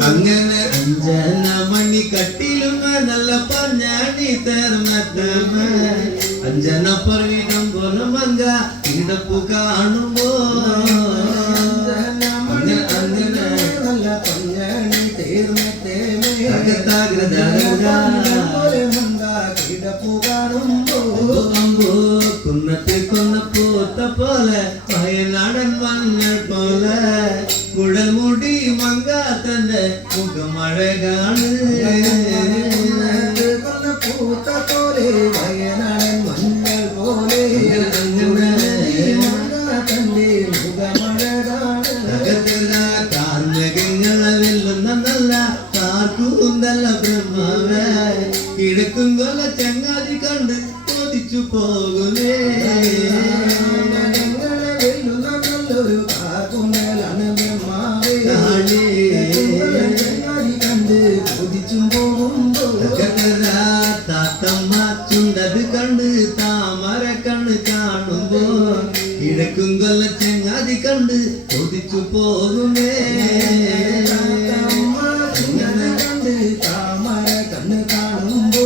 അങ്ങനെ അഞ്ചന മണി കട്ടിലും നല്ല പഞ്ഞാണി തേർമത്തമ അഞ്ചന പറവിടം പോലെ മങ്ക കിടപ്പു കാണുമ്പോ അങ്ങനെ നല്ല പഞ്ഞാണി കിടപ്പു കാണുമ്പോ കുന്നത്തെ കൊന്നപ്പോത്ത പോലെ വയനാടൻ മഞ്ഞൾ പോലെ കുടൽ മുടി മങ്കാത്തന്റെ മുഖമഴകാണ് കൊന്നപ്പൂത്ത പോലെ വയനാടൻ മഞ്ഞൾ പോലെ മങ്കാത്തന്റെ മുഖമഴകാണ് കാർമകങ്ങളെ വെല്ലുന്ന നല്ല കാർക്കൂന്തല്ല ബ്രഹ്മവേ കിഴക്കും കൊല്ല ചങ്ങാതി കണ്ട് കൊതിച്ചു പോകുന്നേ താത്തമ്മ ചുണ്ടത് കണ്ട് താമര കണ്ണ് കാണുമ്പോ കിഴക്കും കൊല്ല ചങ്ങാതി കണ്ട് കൊതിച്ചു പോകുന്നേ താമര കണ്ണ് കാണുമ്പോ